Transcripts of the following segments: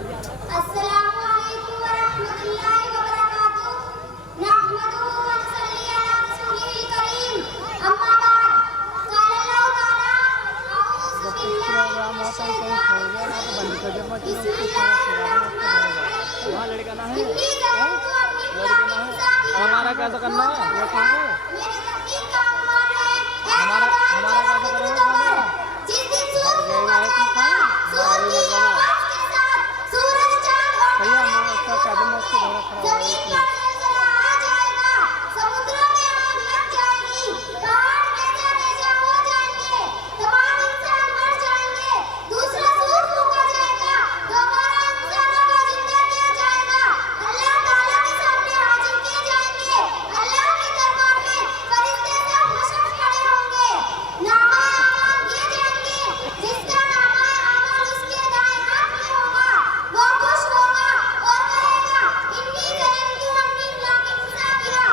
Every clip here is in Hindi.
अस्सलामुअलैकुम वरहमतुल्लाहि वबरकातुहू। नहमदुहु व नसल्ली अला रसूलिल करीम। अम्मा बाद। क़ाल अल्लाहु तआला अऊज़ु बिल्लाहि मिनश शैतानिर रजीम। बिस्मिल्लाहिर्रहमानिर्रहीम। इन्नी ज़नन्तु अन्नी मुलाक़िन हिसाबिया। हमारा कैसा करना है? मेरे तकदीर का अनुमान है। हमारा कैसा करेगा? जिस दिन सूरज फूंका जाएगा, सूरज की आवाज़ के साथ सूरज, चांद और जमीन पर ज़लज़ला आ जाएगा, समुद्रों में आग लग जाएगी, पहाड़ रेजा रेजा हो जाएंगे, तमाम इंसान मर जाएंगे, दूसरा सूर फूंका जाएगा, दोबारा इंसानों को जिंदा किया जाएगा, अल्लाह ताला के सामने हाजिर किए जाएंगे, अल्लाह के दरबार में फरिश्ते सब हशर खड़े होंगे, नामा अमाल किए जाएंगे, जिसका नामा अमाल उसके दाएं हाथ में होगा, वो खुश होगा और कहेगा इन्नी ज़नन्तु अन्नी मुलाक़िन हिसाबिया।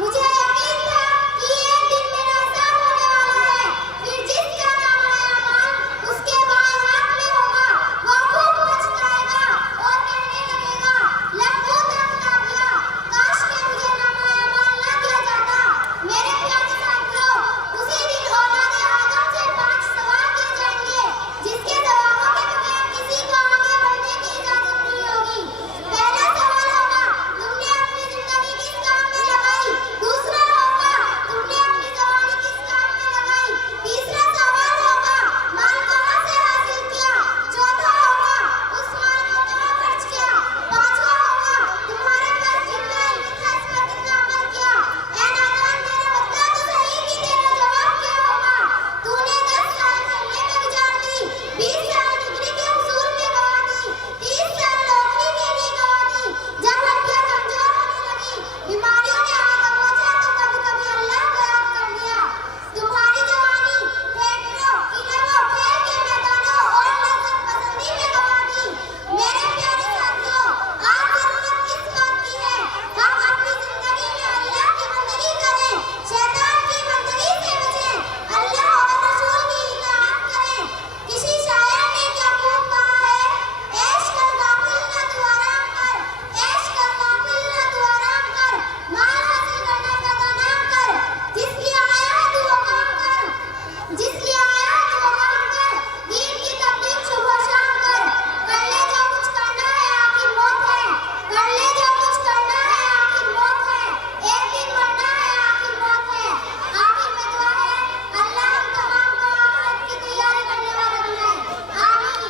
मुझे यकीन था कि एक दिन मेरा हिसाब होने वाला है। फिर जिसका नामा अमाल उसके बाएं हाथ में होगा, वो खूब पछताएगा और कहने लगेगा लक़द अज़्ज़ाबिया, काश के मुझे नामा अमाल न दिया जाता। मेरे प्यारे साथियों, उसी दिन औलाद आदम से 5 सवाल किए जाएंगे, जिसके जवाबों के बगैर किसी को आगे बढ़ने की इजाजत नहीं होगी। पहला सवाल होगा तुमने अपनी जिंदगी किस काम में लगाई, दूसरा होगा तुमने अपनी जवानी किस काम में लगाई, तीसरा सवाल होगा माल कहाँ से हासिल किया, चौथा होगा उस माल को कहाँ खर्च किया, पांचवा होगा तुम्हारे पास जितना इल्म था इस पर कितना अमल किया। ऐ नादान, मेरे बता तो सही कि तेरा जवाब क्या होगा। तूने 10 साल खेलने में गुजार दी, 20 साल डिग्री के उसूल में गवा दी, 30 साल नौकरी के लिए गवा दी। जब हड्डियां कमजोर होने लगी, बीमारियों ने आ दबोचा तो कभी-कभी अल्लाह को याद कर लिया। तुम्हारी जवानी थिएटरों, इनामों, खेल के मैदानों और लज्जत पसंदी में गवा दी। मेरे प्यारे साथियों, आज जरूरत किस बात की है? हम अपनी जिंदगी में अल्लाह की बंदगी करें, शैतान की बंदगी से बचें, अल्लाह और रसूल की इताअत करें। किसी शायर ने क्या खूब कहा है, ऐश कर गाफिल ना तू आराम कर, ऐश कर गाफिल ना तू आराम कर, माल हासिल करने का नाम कर, जिस लिए आया है तू वो काम कर, जिस लिए आया है तू वो काम कर, दीन की तबलीग सुबह शाम कर ले जो कुछ करना है आखिर मौत है, कर ले जो कुछ करना है आखिर मौत है, एक दिन मरना है आखिर मौत है। आखिर में दुआ है अल्लाह हम तमाम को आखिरत की तैयारी करने वाले बनाए, आमीन।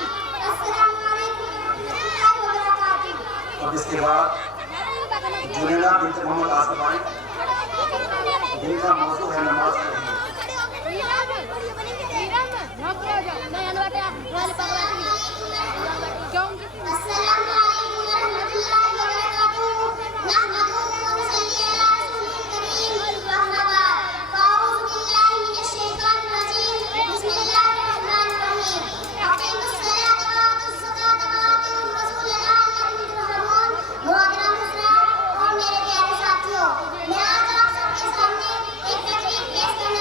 अस्सलामु अलैकुम वरहमतुल्लाहि वबरकातुहू। और इसके बाद जुनैना बिन्त मोहम्मद आसिफ आई, जिनका मौजू है नमाज पढ़नी। अस्सलामु अलैकुम वरहमतुल्लाहि वबरकातुहू। नहमदुहु व नसल्ली अला रसूलिल करीम। अम्मा बाद। अऊज़ु बिल्लाहि मिनश शैतानिर रजीम। बिस्मिल्लाहिर्रहमानिर्रहीम। अक़ीमुस सलाता व आतुज़ ज़काता व अतीउर रसूल लअल्लकुम तुरहमून। मोहतरम हज़रात और मेरे प्यारे साथियों, मैं आज आप सबके सामने एक तकरीर पेश करने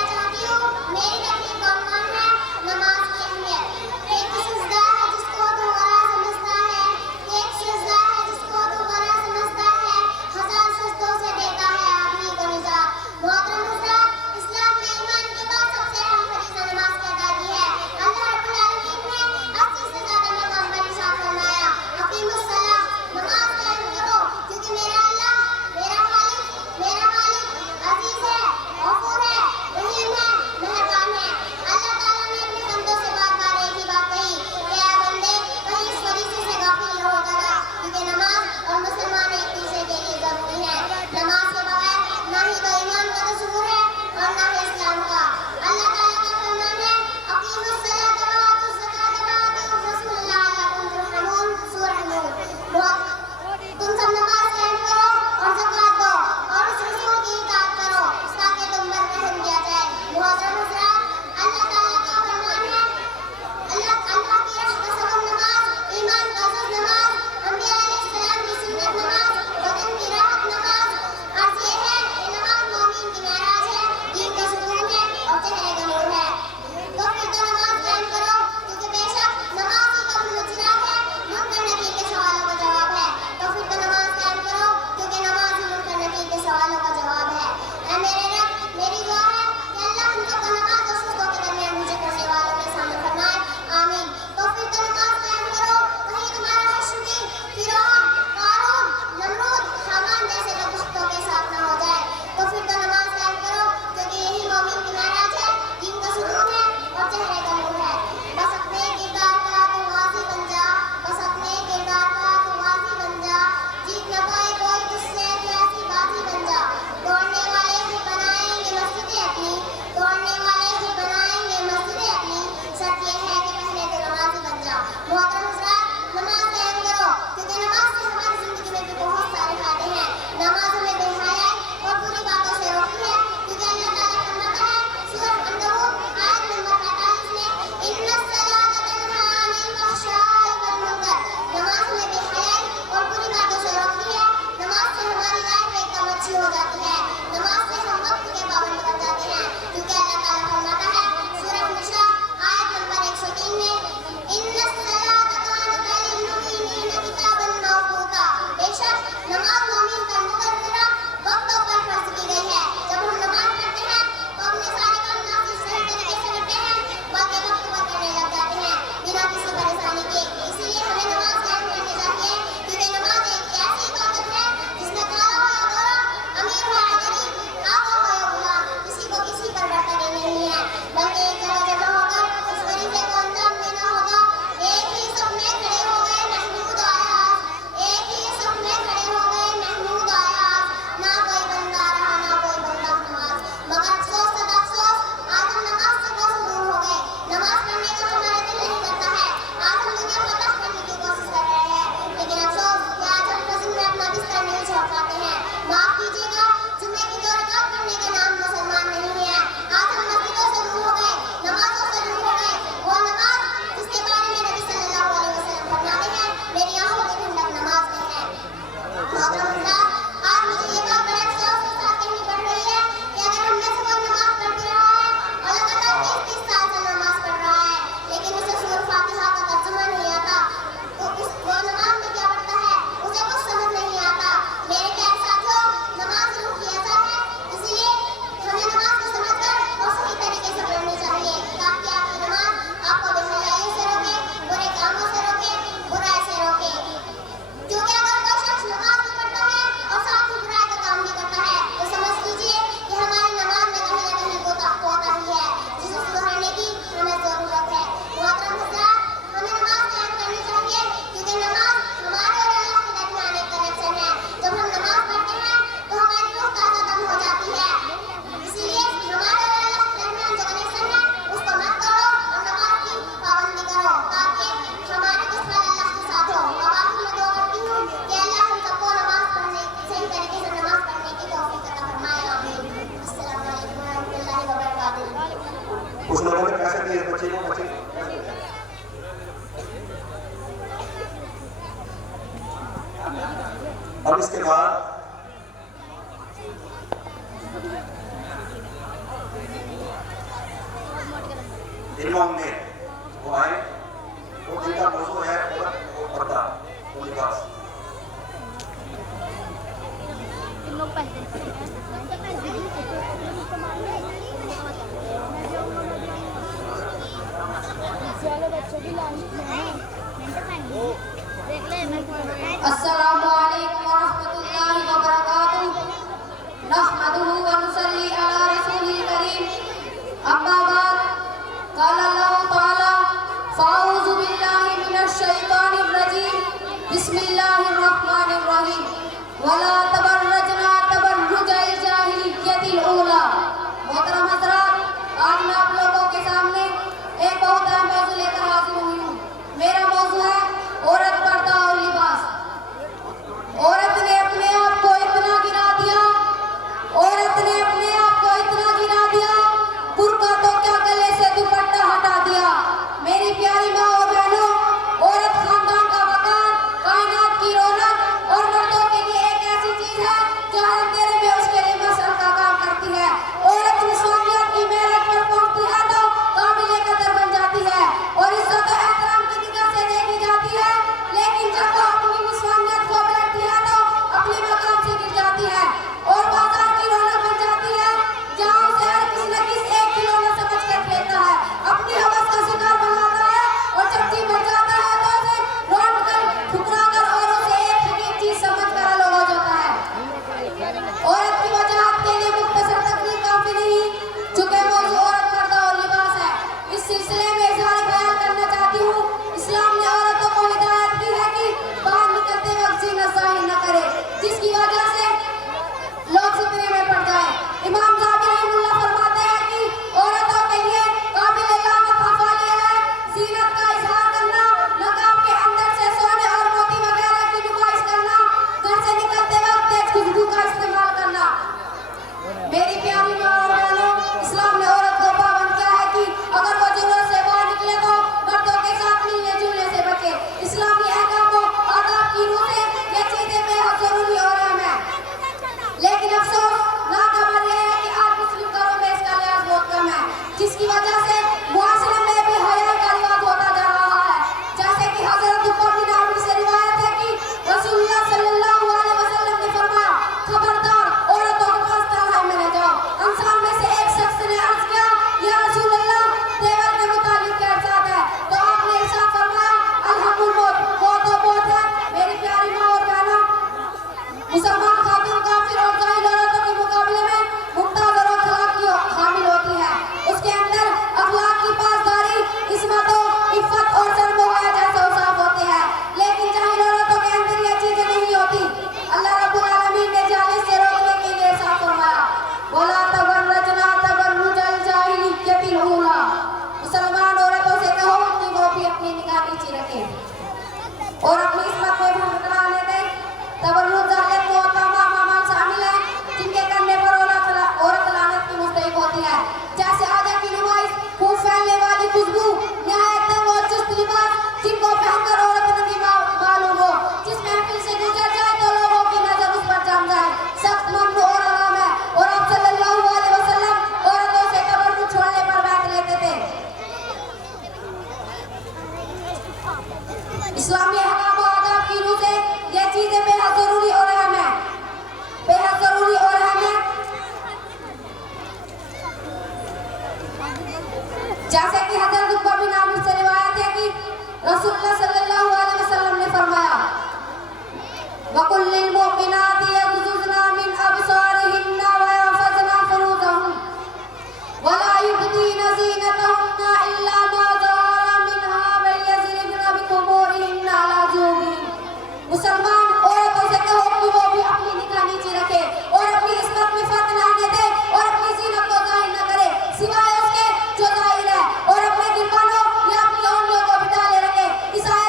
अब इसके बाद इमाम ने वो आए, वो जिनका मौजू है पर्दा, वो लिबास। अस्सलामु अलैकुम व रहमतुल्लाहि व बरकातुहू। नहमदुहु व नुसल्ली अला रसूलिल करीम। अम्मा बाद, क़ाल अल्लाहु तआला फ़अऊज़ु बिल्लाहि मिनश शैतानिर रजीम। बिस्मिल्लाहिर रहमानिर रहीम। वला तबर्रजना तबर्रुजल जाहिलिय्यतिल ऊला। मोहतरम हज़रात, आज मैं आप लोगों के सामने एक बहुत अहम मौजू लेकर हाजिर हुई हूँ। मेरा मौजू है औरत, पर्दा और लिबास। औरत ने अपने आप को इतना गिरा दिया, औरत ने अपने आप को इतना गिरा दिया, बुर्का तो क्या गले से दुपट्टा हटा दिया। मेरी प्यारी माँ और बहनों, औरत खानदान का वकार, कायनात की रौनक और मर्दों के लिए एक ऐसी चीज है जो हर अंधेरे में उसके लिए मसर का काम करती है। औरत निस्वानियत की मेहनत पर पहुंचती है तो काबिले कदर बन जाती है और इज्जत और एहतराम की निगाह से देखी जाती है, लेकिन जब वो अपनी निस्वानियत को बैठती है तो अपने मकाम से गिर जाती है और बाजार की रौनक बन जाती है, जहाँ उसे हर किसी न किसी एक खिलौना समझ कर खेलता है, अपनी हवस का शिकार बनाता है और जब जी भर जाता है तो उसे लौट कर ठुकरा कर और उसे एक हकीम चीज समझ कर अलग हो जाता है। औरत की वजाहत के लिए मुख्तसर तकरीर काफी नहीं, चूंकि मौजू औरत, पर्दा और लिबास है। इस सिलसिले में इज़हार बयान करना चाहती हूँ। इस्लाम ने औरतों को हिदायत की है कि बाहर निकलते वक्त ज़ीनत ज़ाहिर न करे, जिसकी वजह से लोग फितने में पड़ जाए। इमाम ज़ाहिर रहमतुल्लाह फरमाते हैं कि औरतों के लिए काबिल लानत अफ़ालिया है ज़ीनत का इज़हार करना, नकाब के अंदर से सोने और मोती वगैरह की नुमाइश करना, घर से निकलते वक्त तेज खुशबू का इस्तेमाल करना। मेरी प्यारी माँ और बहनों, इस्लाम ने औरत को पाबंद किया है कि अगर वो जरूरत से बाहर निकले तो मर्दों के साथ मिलने जुलने से बचे। इस्लामी अहकाम व आदाब की रूह से ये चीजें बेहद जरूरी और अहम है, लेकिन अफसोस नाखबर यह है कि आज मुस्लिम घरों में इसका लिहाज बहुत कम है, जिसकी वजह से मुआशरे में भी हया का रिवाज होता जा रहा है। जैसे कि हज़रत उमर बिन आमिर से रिवायत है कि रसूलुल्लाह सल्लल्लाहु अलैहि वसल्लम ने फरमाया, खबरदार औरतों के पास तन्हाई में न जाओ। अंसार में से एक शख्स ने अर्ज किया, या रसूलल्लाह, तेवर के मुतालिक क्या इरशाद है? तो आपने इरशाद फरमाया, अलहमुल मौत, मौत तो मौत है। मेरी प्यारी माँ और बहनों, मुसलमान खातून काफिर और जाहिल औरतों के मुकाबले में मुमताज और अखलाक की हामिल होती है। उसके अंदर अखलाक की पासदारी, इस्मत, इफ़्फ़त और शर्म-ओ-हया जैसे औसाफ होते हैं, लेकिन जाहिल औरतों के अंदर ये चीजें नहीं होती। अल्लाह रब्बुल आलमीन ने जाहिल से रोकने के लिए इरशाद फरमाया, वला तबर्रजना तबर्रुजल जाहिलिय्यतिल ऊला। मुसलमान औरतों से कहो कि वो भी अपनी निगाह नीचे रखें और अपनी इस्मत में भूल कराने दें। तबर्रुज जाहिलियत में वो तमाम अमाल शामिल हैं जिनके करने पर औरत लानत की मुस्तहिक होती है, जैसे आजा की नुमाइश, खूब फैलने वाली खुशबू, निहायत तंग और चुस्त लिबास, जिनको पहनकर औरत नंगी मालूम हो, जिस महफिल से गुजर जाए तो लोगों की नजर उस पर जम जाए, सख्त ममनू और हराम है। और आप सल्लल्लाहु अलैहि वसल्लम औरतों से तबर्रुज छोड़ने पर बैठ लेते थे। इस्लामी अहकाम व आदाब की रूह से ये चीजें बेहद जरूरी और अहम है, बेहद जरूरी और अहम है। जैसे कि हज़रत उक़बा बिन आमिर से रिवायत है कि रसूलुल्लाह सल्लल्लाहु अलैहि वसल्लम ने फरमाया, वकुल्लिल मुमिनाति यग़ज़ुज़ना मिन अबसारिहिन्ना व यहफ़ज़ना फ़ुरूजहन वला युब्दीना ज़ीनतहुन्ना इल्ला मा ज़हरा मिन्हा वलयज़रिबना बिख़ुमूरिहिन्ना अला जुयूबिहिन। मुसलमान औरतों से कहो कि वो भी अपनी निगाह नीचे रखे और अपनी इस्मत में फर्क न आने दे और अपनी ज़ीनत को ज़ाहिर न करे सिवाय उसके जो ज़ाहिर है, और अपने गिरबानों या अपनी औंगलियों को बिठाले रखे। इस आयत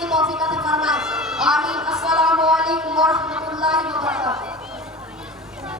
की तौफीक अता फरमाए। आमीन। अस्सलामु अलैकुम व रहमतुल्लाहि व बरकातहू।